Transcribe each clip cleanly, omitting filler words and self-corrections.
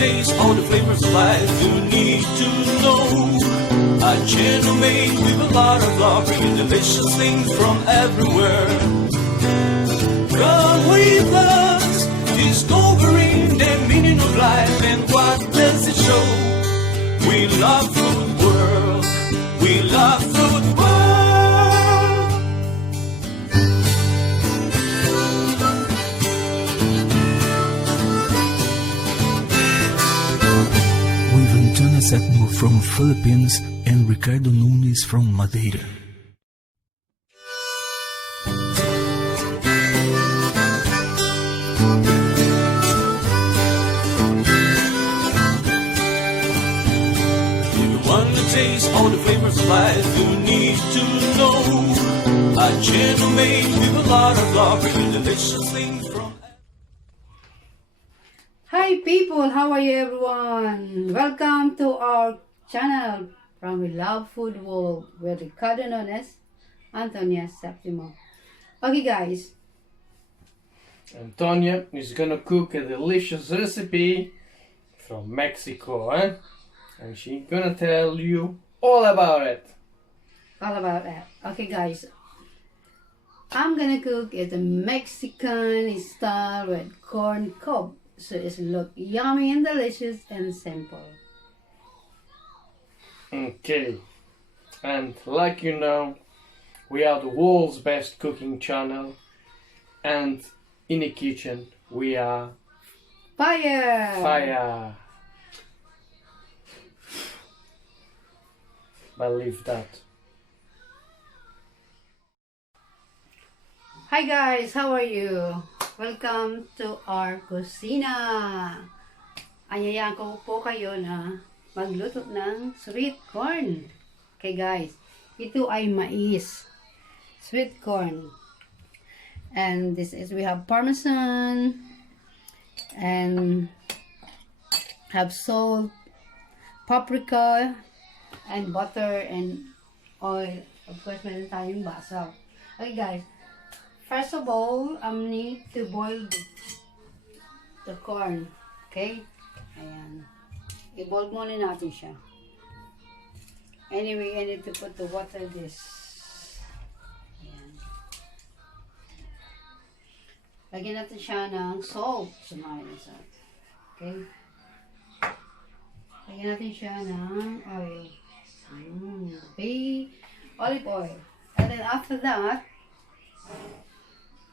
taste all the flavors of life you need to know. A channel made with a lot of love, bringing delicious things from everywhere. Come with us, discovering the meaning of life and what does it show. We love food world, we love food world. With Antonia Septimo from Philippines and Ricardo Nunes from Madeira. Taste all the flavors of life you need to know. A channel made with a lot of love, bringing delicious things from. Hi people, how are you everyone? Welcome to our channel from We Love Food World with Ricardo Nunes, Antonia Septimo. Okay guys. Antonia is gonna cook a delicious recipe from Mexico, and she's gonna tell you all about it. All about that. Okay guys, I'm gonna cook it a Mexican style with corn cob, so it's look yummy and delicious and simple. Okay, and like you know, we are the world's best cooking channel, and in the kitchen we are fire. Believe that. Hi guys, how are you? Welcome to our kusina. Anyayaan ko po kayo na magluto ng sweet corn. Okay guys, ito ay mais. Sweet corn. And this is, we have parmesan and have salt, paprika, and butter and oil. Of course, meron tayong basaw. Okay guys, first of all, I need to boil the corn. Okay? Ayan. I-boil muna natin siya. Anyway, I need to put the water this. Ayan. Lagyan natin siya ng salt. Sumayin sa atin. Okay? Lagyan natin siya ng oil. Okay, olive oil. And then after that,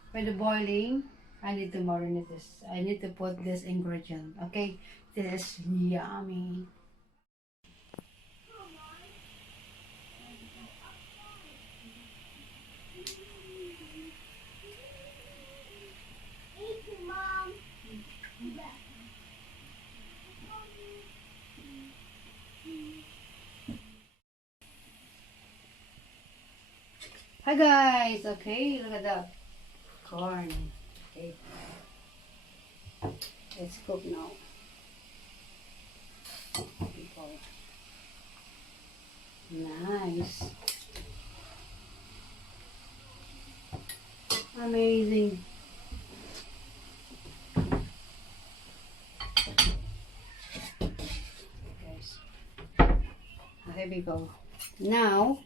when the boiling, I need to marinate this. I need to put this ingredient. Okay, this is yummy. Hi guys, okay, look at that corn. Okay, it's cooked now. Nice, amazing. Guys, okay people, now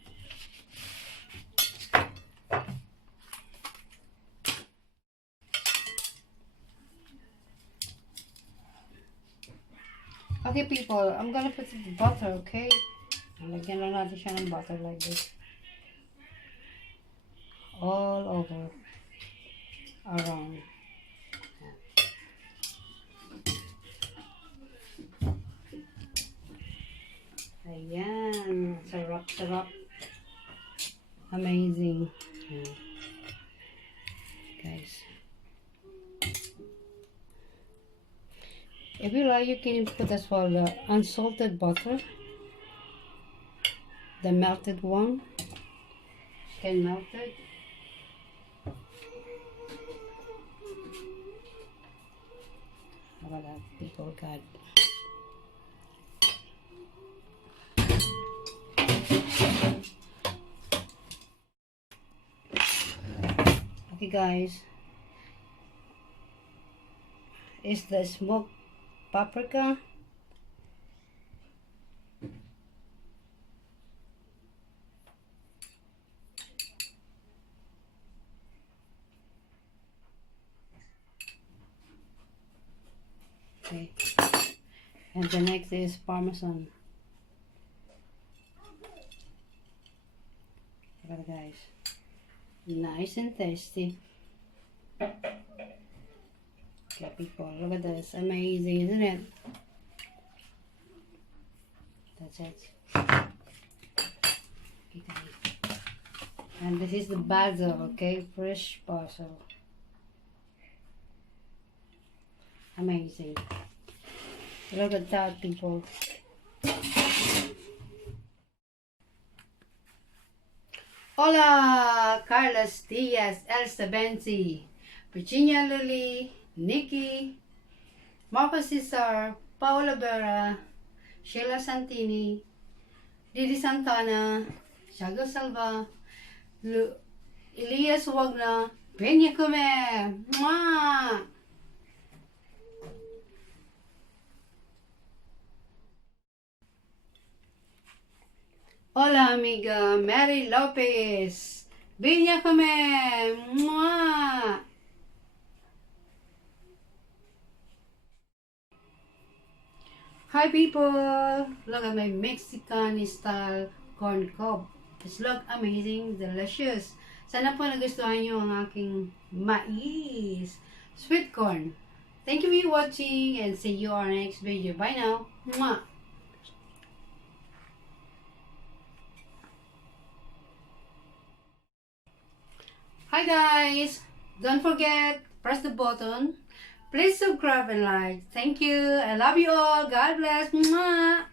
okay people, I'm gonna put the butter, okay? Lagyan lang natin siya ng butter like this. All over. Around. Ayan. Sarap, sarap. Amazing. Yeah. Guys. If you like, you can put as well the unsalted butter, the melted one. You can melt it. Look at that, people, God. Okay, guys. It's the smoked paprika Okay. And the next is Parmesan. Look at that, guys. Nice and tasty. Okay, people, look at this. Amazing, isn't it? That's it. Okay, guys. And this is the basil, okay? Fresh basil. Amazing. Look at that, people. Hola, Carlos Diaz, Elsa Benzi, Virginia Lily, Nikki, Marco Cesar, Paola Vera, Sheila Santini, Didi Santana, Shago Salva, Elias Wagner, Benya Kume, Mwah! Hola, amiga Mary Lopez. Benya kami. Mwah! Hi, people. Look at my Mexican style corn cob. It's look amazing, delicious. Sana po nagustuhan nyo ang aking mais. Sweet corn. Thank you for watching and see you on our next video. Bye now. Mwah! Hi guys! Don't forget, press the button. Please subscribe and like. Thank you. I love you all. God bless. Mwah!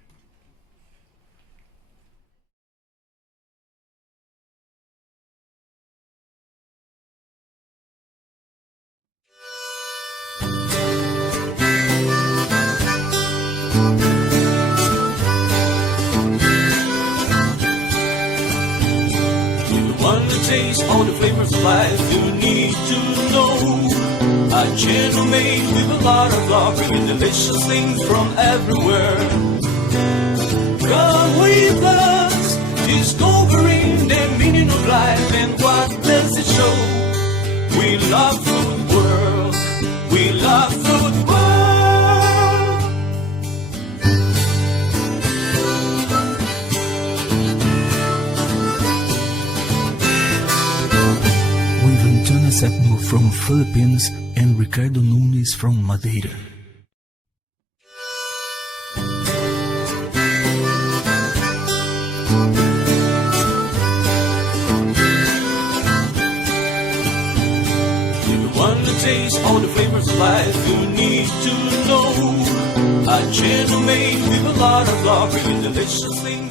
Taste all the flavors of life you need to know. A channel made with a lot of love, bringing delicious things from everywhere. Come with us, discovering the meaning of life and what does it show. We love food world, we love food world. Septimo from Philippines and Ricardo Nunes from Madeira. If you want to taste all the flavors of life, you need to know. A channel made with a lot of love, bringing delicious things